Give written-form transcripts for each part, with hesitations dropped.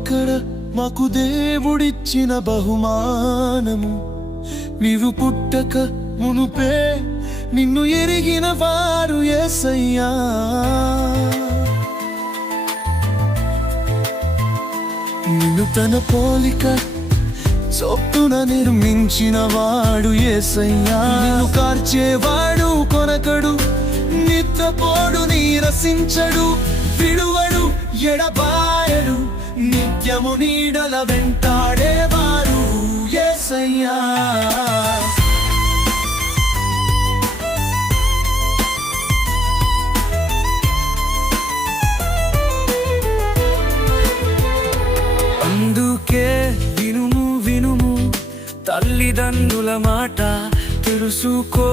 అక్కడ మాకు దేవుడిచ్చిన బహుమానము. నీవు పుట్టక మునుపే నిన్ను ఎరిగిన వారు యేసయ్యా. నిన్ను తన పోలిక చొప్పున నిర్మించిన వాడు యేసయ్యా. నిన్ను కార్చేవాడు కొనకడు, నిద్రపోడు నీరసించడు, విడువడు ఎడబాయడు, నిత్యము నీడల వెంటాడేవారు యేసయ్యా. అందుకే వినుము వినుము తల్లిదండ్రుల మాట, తెలుసుకో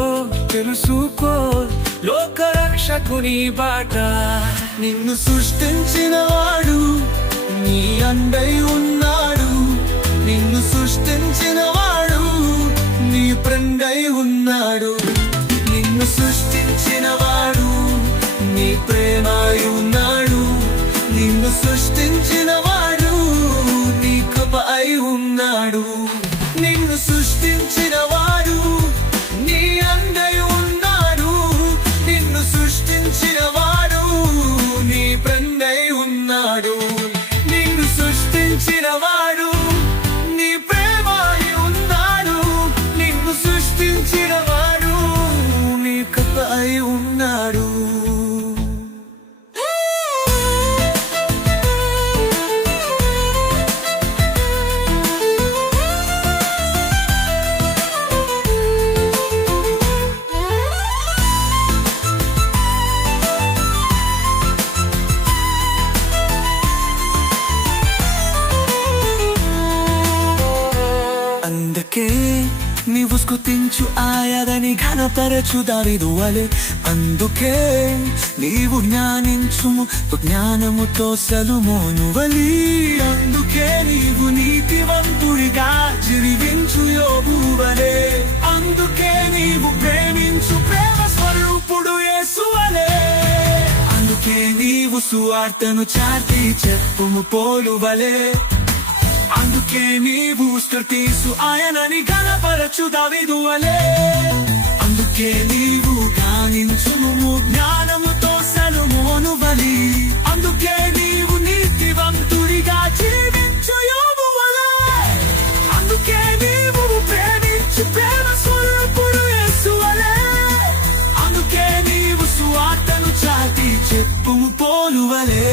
తెలుసుకో లోకరక్షకుని బాట. నిన్ను సృష్టించిన వాడు నీ అండై ఉన్నాడు, నిన్ను సృష్టించిన వాడు నీ ఫ్రెండై ఉన్నాడు, నిన్ను సృష్టించిన వాడు నీ ప్రేమై ఉన్నాడు, నిన్ను సృష్టించిన వాడు నీ కృపై ఉన్నాడు, నిన్ను సృష్టించిన వాడు నీ అండై ఉన్నాడు, నిన్ను సృష్టించిన వాడు నీ ఫ్రెండై ఉన్నాడు, నిన్ను సృష్టించిన వాడు నీ ప్రేమై ఉన్నాడు, నిన్ను సృష్టించిన వాడు నీ కృపై ఉన్నాడు. అందుకే నీవు స్తుతించు ఆయనని ఘనపరచు దావీదు వలె. అందుకే నీవు జ్ఞానించుము జ్ఞానముతో సొలొమోను వలె. అందుకే నీవు నీతివంతుడిగా జీవించు యోబు వలె. అందుకే నీవు ప్రేమించు ప్రేమ స్వరూపుడు యేసు వలె. అందుకే నీవు సువార్తను చాటి చెప్పుము పౌలు వలె. అందుకే నీవు స్తుతించు ఆయనని ఘనపరచు దావీదు వలె. అందుకే నీవు జ్ఞానించుము జ్ఞానముతో సొలొమోను వలె. అందుకే నీవు నీతివంతుడిగా జీవించు యోబు వలె. అందుకే నీవు ప్రేమించు ప్రేమ స్వరూపుడు యేసు వలె. అందుకే నీవు సువార్తను చాటి చెప్పుము పౌలు వలె.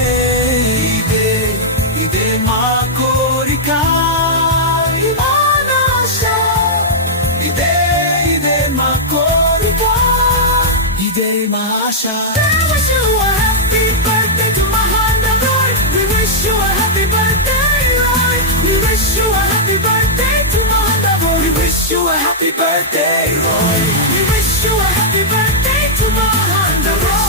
ఇదే మా కోరిక, ఇదే మా కోరిక, ఇదే మా ఆశ. We wish you a happy birthday to Mahanda Roy. We wish you a happy birthday, Roy. We wish you a happy birthday to Mahanda Roy. We wish you a happy birthday, Roy. We wish you a happy birthday to Mahanda Roy.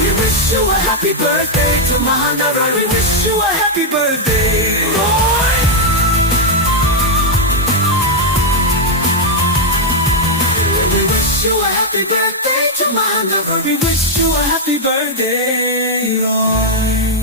We wish you a happy birthday to Mahanda Roy. We wish you a happy birthday, Roy. We wish you a happy birthday to Mahanda Roy. We wish you a happy birthday, Roy.